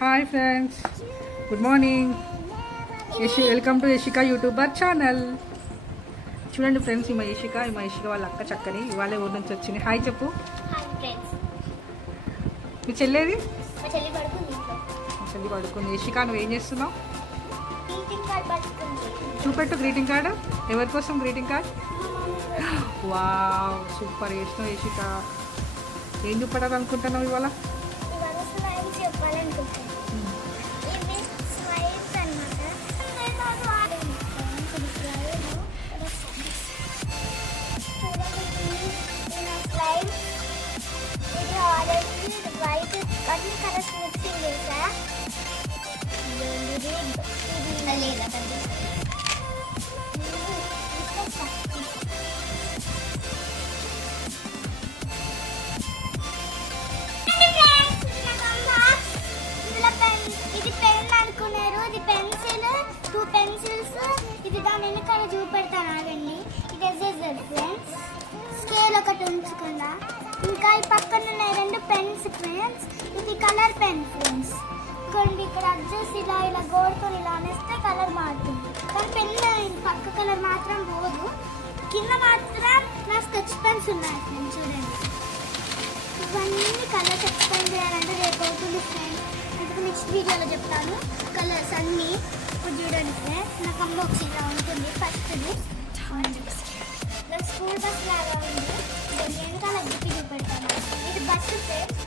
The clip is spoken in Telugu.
Hi friends good morning Yashi welcome to Yashika YouTuber channel చూడండి ఫ్రెండ్స్ ఈ మా యషిక ఈ మా యషిక వాళ్ళ అక్క చక్కని ఇవాళ ఊరి నుంచి వచ్చింది? హాయ్ చెప్పు. మీ చెల్లేది? చెల్లి పడుకుంది. యషిక నువ్వు ఏం చేస్తున్నావు చూపెట్టు గ్రీటింగ్ కార్డు ఎవరి కోసం గ్రీటింగ్ కార్డ్ వావ్ సూపర్ వేసినావు యషిక ఏం చూపెట్టాలనుకుంటున్నావు ఇవాళ ఇవాళ? ఇంకా ఈ పక్కన ఉన్నాయి రెండు పెన్స్ ఫ్రెండ్స్. ఇది కలర్ పెన్ ఫ్రెండ్స్. కొన్ని ఇక్కడ అడ్జస్ట్ ఇలా ఇలా గోడుకొని ఇలా అనేస్తే కలర్ మారుతుంది. కానీ పెన్ పక్క కలర్ మాత్రం పోదు. కింద మాత్రం నా స్కెచ్ పెన్స్ ఉన్నాయి ఫ్రెండ్స్ చూడండి. ఇవన్నీ కలర్స్ ఎక్స్ప్లెయిన్ చేయాలంటే రేపు అవుతుంది ఫ్రెండ్స్. అందుకు నెక్స్ట్ వీడియోలో చెప్తాను. కలర్స్ అన్నీ. Bye.